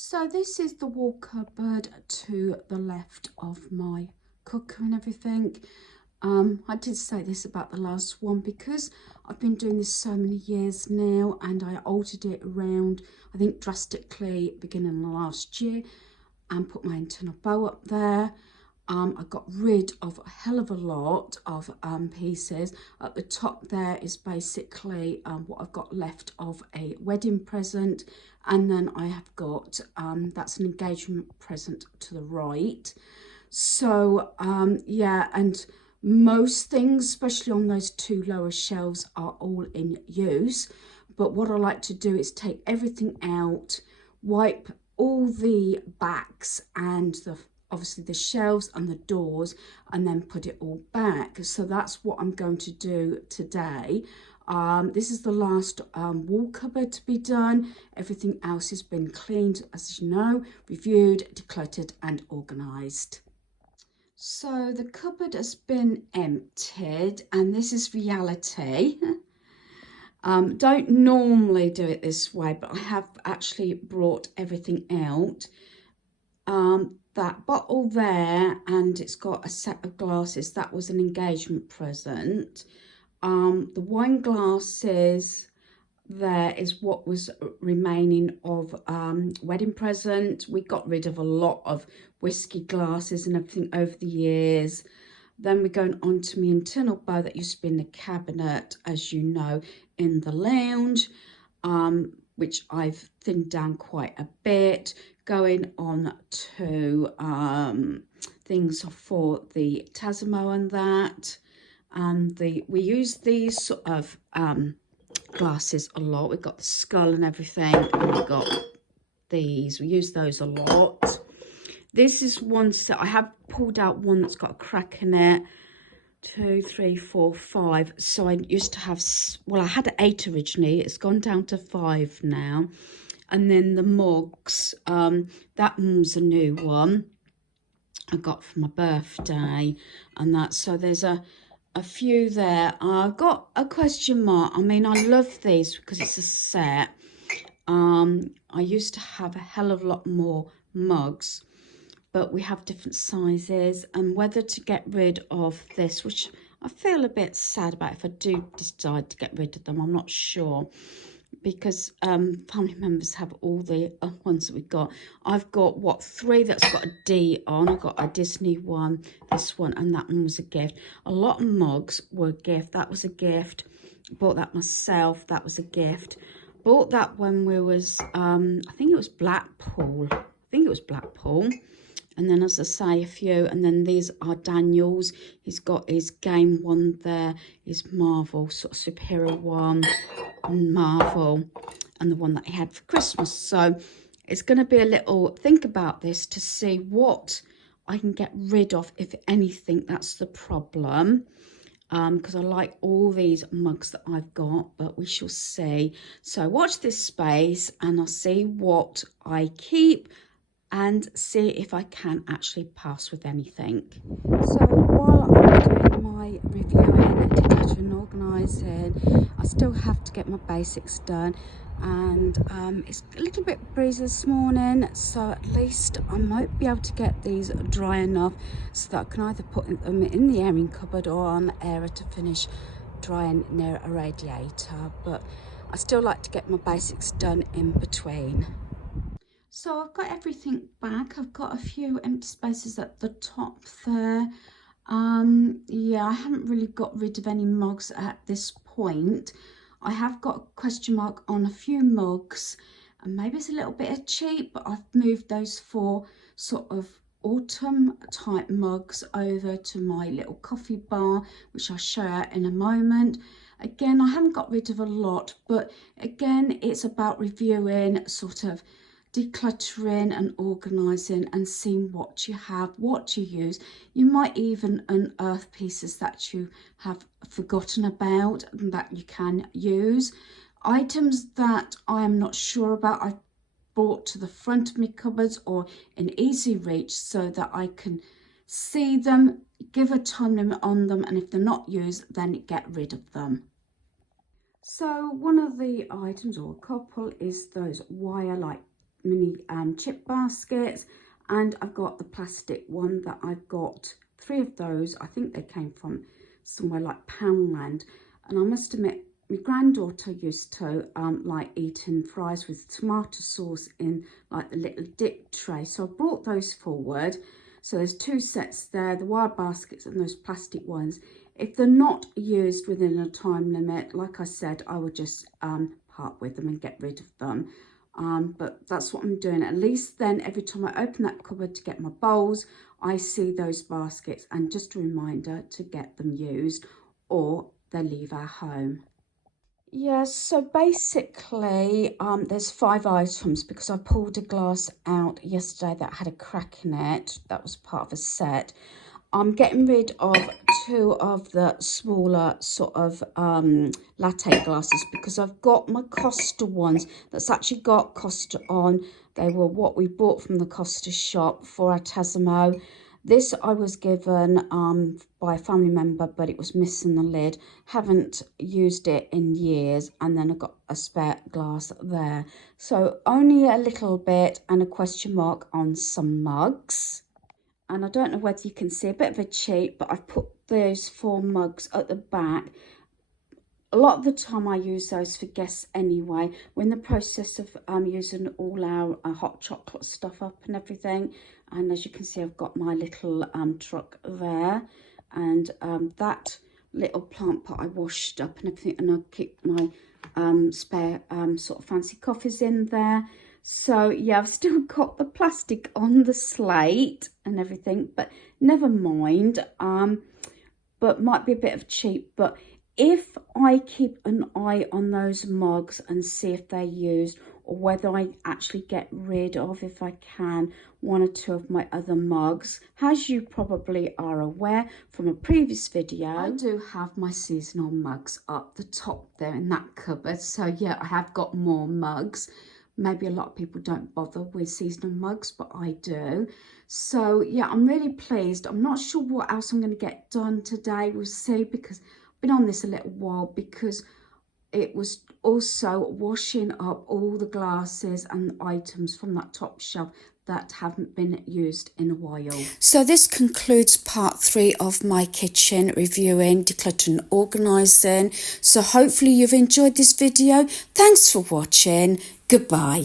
So this is the wall cupboard to the left of my cooker and everything. I did say this about the last one because I've been doing this so many years now, and I altered it around, I think drastically beginning of last year, and put my internal bow up there. I got rid of a hell of a lot of pieces. At the top there is basically what I've got left of a wedding present, and then I have got that's an engagement present to the right. So yeah, and most things, especially on those two lower shelves, are all in use. But what I like to do is take everything out, wipe all the backs and obviously the shelves and the doors, and then put it all back. So that's what I'm going to do today. This is the last wall cupboard to be done. Everything else has been cleaned, as you know, reviewed, decluttered and organised. So the cupboard has been emptied, and this is reality. Don't normally do it this way, but I have actually brought everything out. That bottle there, and it's got a set of glasses, that was an engagement present. The wine glasses there is what was remaining of wedding present. We got rid of a lot of whiskey glasses and everything over the years. Then we're going on to my internal bow that used to be in the cabinet, as you know, in the lounge, which I've thinned down quite a bit. Going on to things for the Tasmo and that. We use these sort of glasses a lot. We've got the skull and everything, and we've got these. We use those a lot. This is one set. I have pulled out one that's got a crack in it. 2, 3, 4, 5. So I used to have, well, I had 8 originally. It's gone down to 5 now. And then the mugs, that one's a new one I got for my birthday, and that. So there's a few there. I've got a question mark. I mean, I love these because it's a set. I used to have a hell of a lot more mugs, but we have different sizes, and whether to get rid of this, which I feel a bit sad about if I do decide to get rid of them, I'm not sure, because family members have all the ones that we've got. I've got, what, 3 that's got a D on. I've got a Disney one, this one, and that one was a gift. A lot of mugs were a gift. That was a gift. Bought that myself. That was a gift. Bought that when we was, I think it was Blackpool. And then, as I say, a few. And then these are Daniel's. He's got his game one there, his Marvel sort of superhero one, and Marvel, and the one that he had for Christmas. So it's going to be a little think about this to see what I can get rid of, if anything. That's the problem. Because I like all these mugs that I've got, but we shall see. So watch this space, and I'll see what I keep and see if I can actually pass with anything. So while I'm doing my reviewing, decluttering, organising, I still have to get my basics done, and it's a little bit breezy this morning, so at least I might be able to get these dry enough so that I can either put them in the airing cupboard or on the airer to finish drying near a radiator. But I still like to get my basics done in between. So I've got everything back. I've got a few empty spaces at the top there. Yeah, I haven't really got rid of any mugs at this point. I have got a question mark on a few mugs, and maybe it's a little bit cheap, but I've moved those 4 sort of autumn type mugs over to my little coffee bar, which I'll show you in a moment. Again, I haven't got rid of a lot, but again, it's about reviewing, sort of decluttering and organising, and seeing what you have, what you use. You might even unearth pieces that you have forgotten about and that you can use. Items that I am not sure about, I've brought to the front of my cupboards or in easy reach so that I can see them, give a time limit on them, and if they're not used, then get rid of them. So one of the items, or a couple, is those wire like mini chip baskets, and I've got the plastic one that I've got 3 of those. I think they came from somewhere like Poundland, and I must admit my granddaughter used to like eating fries with tomato sauce in like the little dip tray, so I brought those forward. So there's 2 sets there, the wire baskets and those plastic ones. If they're not used within a time limit, like I said, I would just part with them and get rid of them. But that's what I'm doing. At least then every time I open that cupboard to get my bowls, I see those baskets, and just a reminder to get them used or they leave our home. Yes, so basically there's 5 items because I pulled a glass out yesterday that had a crack in it. That was part of a set. I'm getting rid of 2 of the smaller sort of latte glasses because I've got my Costa ones that's actually got Costa on. They were what we bought from the Costa shop for our Tasmo. This I was given by a family member, but it was missing the lid. Haven't used it in years, and then I got a spare glass there. So only a little bit and a question mark on some mugs. And I don't know whether you can see a bit of a cheat, but I've put those 4 mugs at the back. A lot of the time I use those for guests anyway. We're in the process of using all our hot chocolate stuff up and everything. And as you can see, I've got my little truck there. And that little plant pot I washed up and everything. And I keep my spare sort of fancy coffees in there. So yeah, I've still got the plastic on the slate and everything, but never mind. But might be a bit of cheap, but if I keep an eye on those mugs and see if they're used, or whether I actually get rid of, if I can, 1 or 2 of my other mugs, as you probably are aware from a previous video, I do have my seasonal mugs up the top there in that cupboard. So yeah, I have got more mugs. Maybe a lot of people don't bother with seasonal mugs, but I do. So yeah, I'm really pleased. I'm not sure what else I'm going to get done today. We'll see, because I've been on this a little while, because it was also washing up all the glasses and items from that top shelf that haven't been used in a while. So this concludes part 3 of my kitchen reviewing, decluttering, organising. So hopefully you've enjoyed this video. Thanks for watching. Goodbye.